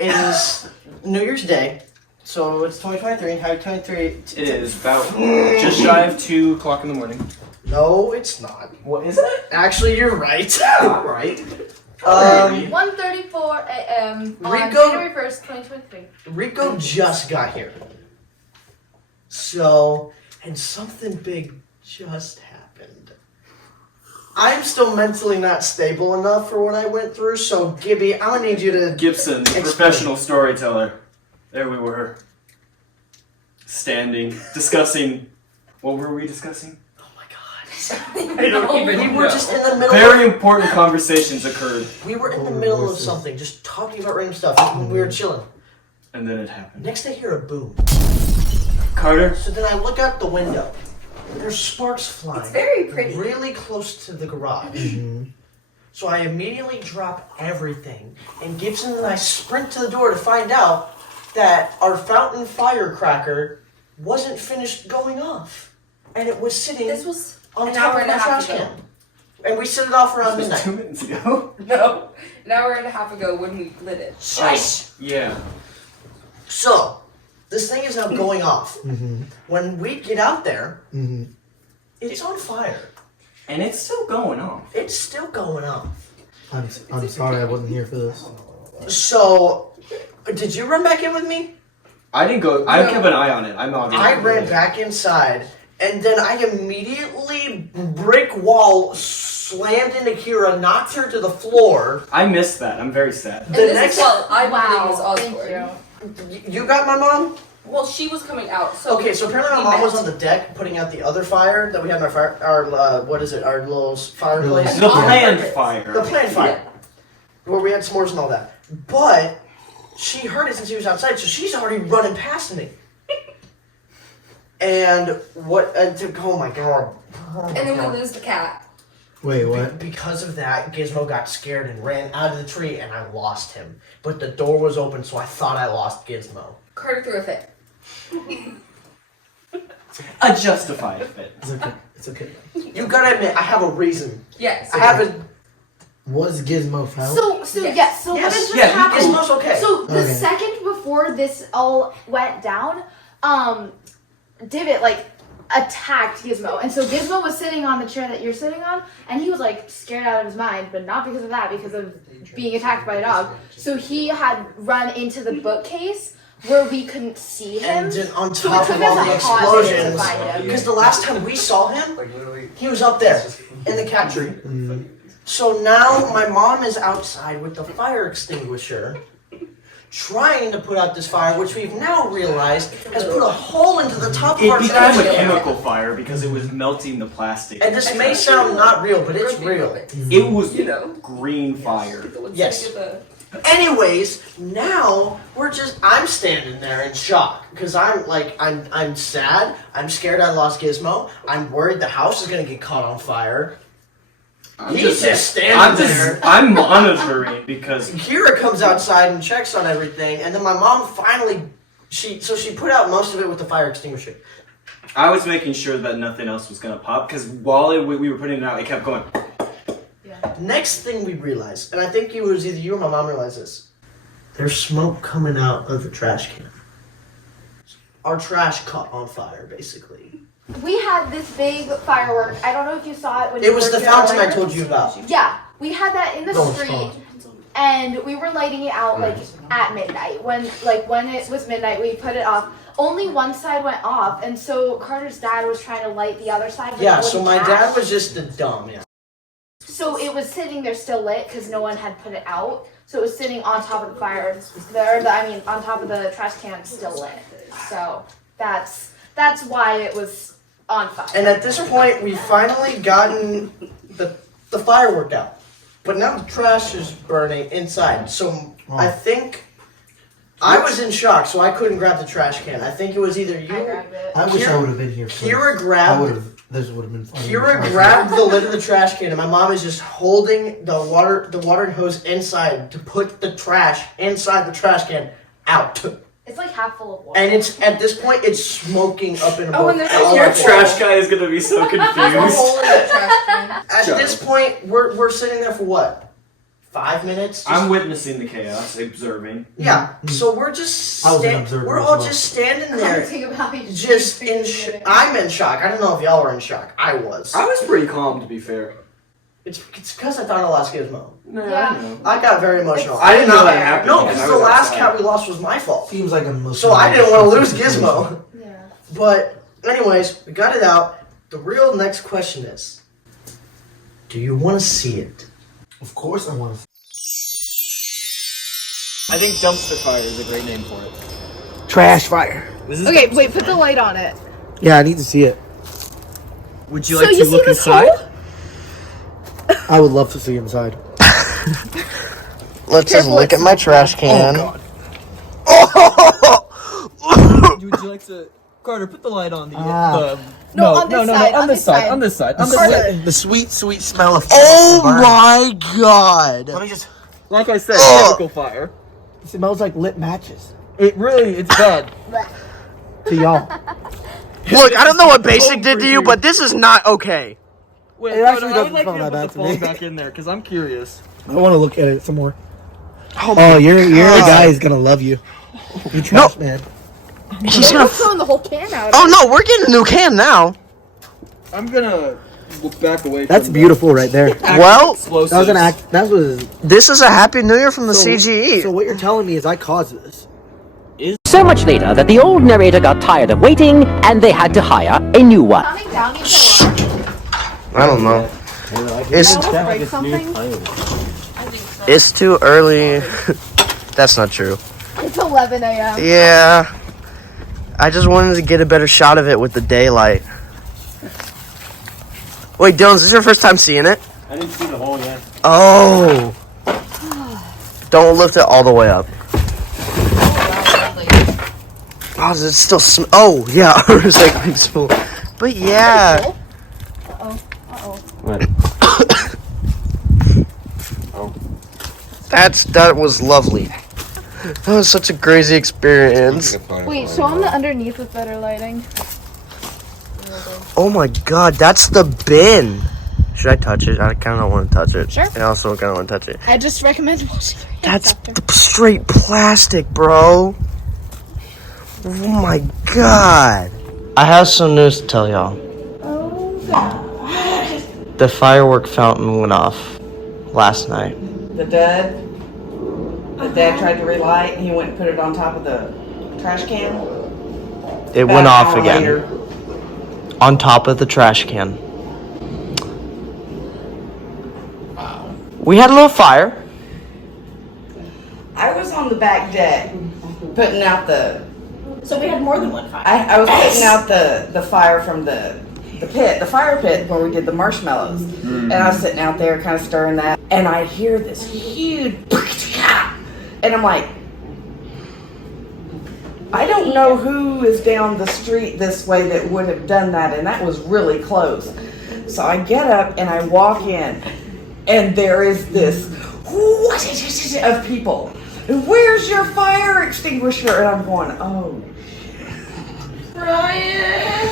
It is New Year's Day, so it's 2023. Happy 23. It is about just shy of 2 o'clock in the morning. No, it's not. What is it? Actually, you're right. Alright. 1:34 a.m. on Rico- January 1st, 2023. Rico just got here. So, and something big just happened. I'm still mentally not stable enough for what I went through, so Gibby, I'm gonna need you to... Gibson, the professional storyteller. There we were. Standing, discussing. What were we discussing? Oh my god. I don't even We know. were just in the middle Very important conversations occurred. We were in the middle of something, just talking about random stuff. We were chilling. And then it happened. Next I hear a boom. Carter? So then I look out the window. There's sparks flying. It's very pretty. Really close to the garage. So I immediately drop everything, and Gibson and I sprint to the door to find out that our fountain firecracker wasn't finished going off. And it was sitting This was on an top hour of and our a half trash ago. can. And we set it off around Just midnight. 2 minutes ago? No, an hour and a half ago when we lit it. Shush! Yeah. So, this thing is now going off. When we get out there, it's on fire. And it's still going off. It's still going off. I'm sorry I wasn't here for this. So, did you run back in with me? I didn't go. I No. kept an eye on it. I'm not. I ran back inside, and then I immediately brick wall slammed into Kira, knocked her to the floor. I missed that. I'm very sad. And The this next- is well, I Wow, believe it was thank Osborne. you. You got my mom? Well, she was coming out, so Okay, so apparently my we mom was met. on the deck putting out the other fire that we had in our what is it, our little fireplace? The planned The fire. planned fire. Where we had s'mores and all that. But she heard it since she was outside, so she's already running past me. And what? Oh my god. Oh my And then God. we lose the cat. Wait, what? Because of that, Gizmo got scared and ran out of the tree, and I lost him. But the door was open, so I thought I lost Gizmo. Carter threw a fit. A justified fit. It's okay. It's okay. You gotta admit, I have a reason. Yes. I have a. Was Gizmo found? So Yes. yes, so Yes, what had just yeah, happened? Gizmo's okay. So the Okay. second before this all went down, Divot like attacked Gizmo, and so Gizmo was sitting on the chair that you're sitting on, and he was like scared out of his mind, but not because of that, because of being attacked by a dog. So he had run into the bookcase where we couldn't see him. And then on So top it took of all us the a hot minute to explosions, find him. because the last time we saw him, he was up there in the cat tree. So now my mom is outside with the fire extinguisher, trying to put out this fire, which we've now realized has put a hole into the top of It our became trash a can. chemical fire because it was melting the plastic. And this may sound not real, but it's real. It was You know. green fire. Yes. The Anyways, now I'm standing there in shock because I'm sad. I'm scared I lost Gizmo. I'm worried the house is gonna get caught on fire. He's just standing there. I'm monitoring because Kira comes outside and checks on everything, and then my mom finally she put out most of it with the fire extinguisher. I was making sure that nothing else was gonna pop. Because while we were putting it out, it kept going. Next thing we realized, and I think it was either you or my mom realized this, there's smoke coming out of the trash can. Our trash caught on fire, basically. We had this big firework. I don't know if you saw it when It you was were the here fountain I earlier. told you about. Yeah, we had that in the Don't street, stop. and we were lighting it out like at midnight. When it was midnight, we put it off. Only one side went off, and so Carter's dad was trying to light the other side. But Yeah, it so wouldn't my catch. dad was just a dumb, yeah. So it was sitting there still lit because no one had put it out. So it was sitting on top of the fire, on top of the trash can, still lit. So that's why it was on fire. And at this point, we finally gotten the firework out. But now the trash is burning inside. So I think I was in shock, so I couldn't grab the trash can. I think it was either I you. grabbed it. I wish I would have been here first. Kira I grabbed would have. This would have been fun. Kira grabbed the lid of the trash can, and my mom is just holding the watering hose inside to put the trash inside the trash can out. It's like half full of water. And it's at this point it's smoking up in Oh, and there's all Your our trash guy is gonna be so There's a confused. hole in the trash can. At this point, we're sitting there for what? 5 minutes. I'm witnessing the chaos, observing. Yeah. So we're just I was an observer we're as all well. just standing there, Commenting about you just being in. baby. I'm in shock. I don't know if y'all were in shock. I was. I was pretty calm, to be fair. It's because I thought I lost Gizmo. No, Yeah. I know. I got very emotional. I didn't know not- that happened No, because because I the was last outside. cat we lost was my fault. Seems like a So I didn't want to lose Gizmo. Yeah. But anyways, we got it out. The real next question is, do you want to see it? Of course I want to. I think dumpster fire is a great name for it. Trash fire. This is Okay, wait, put the light on it. Yeah, I need to see it. Would you So like you to see look this inside? hole? I would love to see inside. Let's just look at my trash can. Would you like to, Carter? Put the light on the. No, on this side, on this side. On this side. On Carter. The sweet, sweet smell of. Oh burn. my god! Let me just. Like I said, Ugh. chemical fire. It smells like lit matches. It's bad. To y'all. Look, I don't know what Basic did to you, but this is not okay. Wait, It actually Carter, I would doesn't like smell you to that put bad the to phone me. back in there because I'm curious. I want to look at it some more. Oh, you're a guy who's gonna love you. You trash man. He's I'm gonna. throwing the whole can out. Oh no, we're getting a new can now. I'm gonna look back away. That's from beautiful right there. Well, Explosives. That was an act. That was. this is a Happy New Year from the So CGE. what you're telling me is I caused this. So much later that the old narrator got tired of waiting and they had to hire a new one. Coming down needs a lot. I don't know. It's Break something? it's too early. That's not true. It's 11 a.m. Yeah. I just wanted to get a better shot of it with the daylight. Wait, Dylan, is this your first time seeing it? I didn't see the hole yet. Oh. Don't lift it all the way up. Oh, does it still smell? Oh, yeah. Recycling spool. But yeah. That was lovely. That was such a crazy experience. Wait, show them the underneath with better lighting. Oh my god, that's the bin. Should I touch it? I kind of don't want to touch it. Sure. I also kind of want to touch it. I just recommend washing your hands That's after. the straight plastic, bro. Oh my god. I have some news to tell y'all. Oh, God. The firework fountain went off last night. The dad tried to relight and he went and put it on top of the trash can. It About went an off hour again. later. On top of the trash can. We had a little fire. I was on the back deck putting out the. So we had more than one fire. I was putting out the fire from the fire pit where we did the marshmallows. And I was sitting out there kind of stirring that. And I hear this huge. And I'm like, I don't know who is down the street this way that would have done that. And that was really close. So I get up and I walk in. And there is this of people. Where's your fire extinguisher? And I'm going, oh. Brian.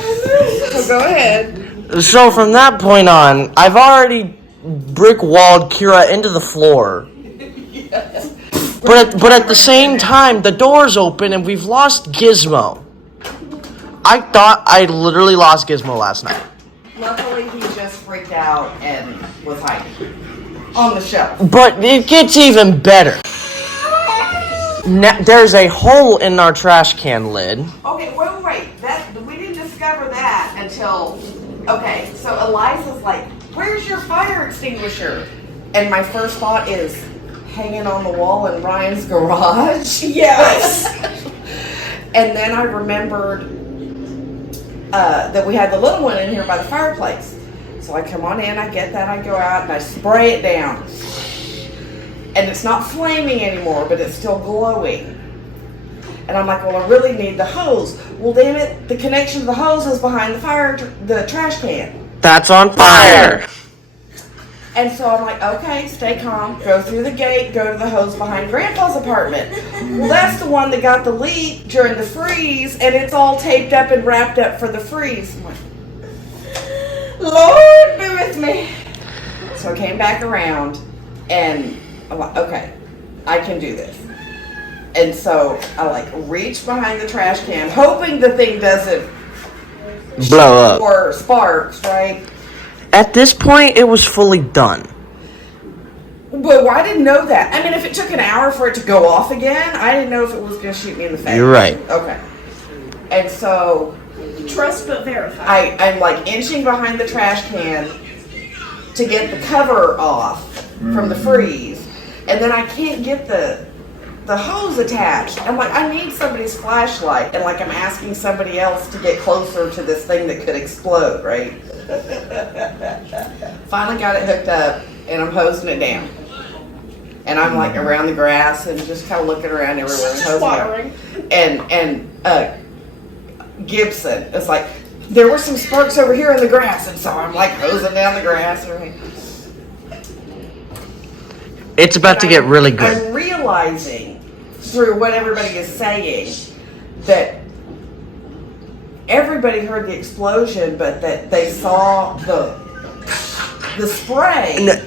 So go ahead. So from that point on, I've already brick walled Kira into the floor. But at the same time, the door's open and we've lost Gizmo. I thought I literally lost Gizmo last night. Luckily, he just freaked out and was hiding on the shelf. But it gets even better. There's a hole in our trash can lid. Okay, wait. That we didn't discover that until. Okay, so Eliza's like, "Where's your fire extinguisher?" And my first thought is, hanging on the wall in Ryan's garage. Yes. And then I remembered that we had the little one in here by the fireplace. So I come on in, I get that, I go out and I spray it down. And it's not flaming anymore, but it's still glowing. And I'm like, well, I really need the hose. Well, damn it, the connection to the hose is behind the trash can. That's on fire. And so I'm like, okay, stay calm. Go through the gate, go to the hose behind Grandpa's apartment. Well, that's the one that got the leak during the freeze, and it's all taped up and wrapped up for the freeze. I'm like, Lord be with me. So I came back around, and I'm like, okay, I can do this. And so I like reach behind the trash can, hoping the thing doesn't Blow up. or sparks, right? At this point, it was fully done. But I didn't know that. I mean, if it took an hour for it to go off again, I didn't know if it was going to shoot me in the face. You're right. Okay. And so Trust but verify. I'm like inching behind the trash can to get the cover off from the freeze, and then I can't get the hose attached. I'm like, I need somebody's flashlight, and like I'm asking somebody else to get closer to this thing that could explode, right? Finally got it hooked up, and I'm hosing it down. And I'm like around the grass and just kind of looking around everywhere and hosing Watering. it. And Gibson is like, there were some sparks over here in the grass, and so I'm like hosing down the grass. Right? It's about to get really good. I'm realizing through what everybody is saying that everybody heard the explosion, but that they saw the spray. The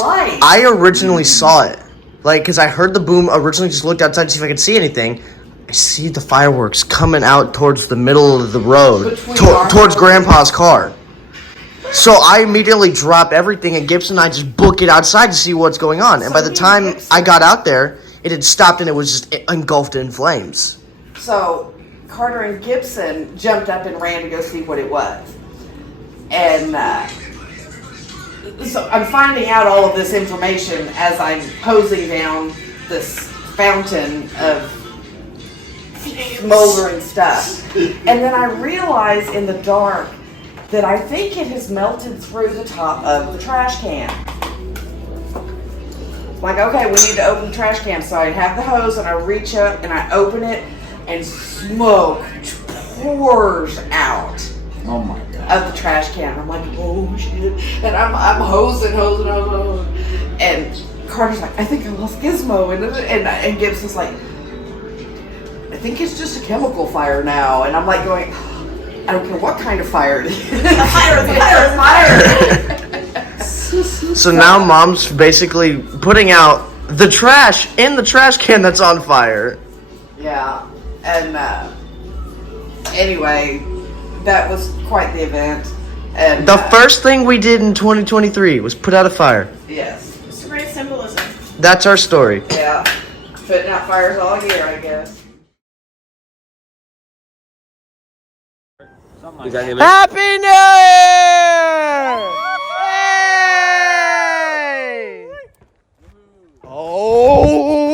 light. I originally saw it. Like, because I heard the boom, originally just looked outside to see if I could see anything. I see the fireworks coming out towards the middle of the road, Between our towards houses. Grandpa's car. So I immediately drop everything, and Gibson and I just book it outside to see what's going on. And by the time I got out there, it had stopped and it was just engulfed in flames. So Carter and Gibson jumped up and ran to go see what it was. And so I'm finding out all of this information as I'm hosing down this fountain of smoldering stuff. And then I realize in the dark that I think it has melted through the top of the trash can. Like, okay, we need to open the trash can. So I have the hose and I reach up and I open it and smoke pours out of the trash can. I'm like, oh shit. And I'm hosing. And Carter's like, I think I lost Gizmo. And Gibson's like, I think it's just a chemical fire now. And I'm like going, I don't care what kind of fire it is. Fire. So now Mom's basically putting out the trash in the trash can that's on fire. Yeah. And anyway, that was quite the event. And The first thing we did in 2023 was put out a fire. Yes. It's a great symbolism. That's our story. Yeah. Putting out fires all year, I guess. Happy New Year! Hey! Oh!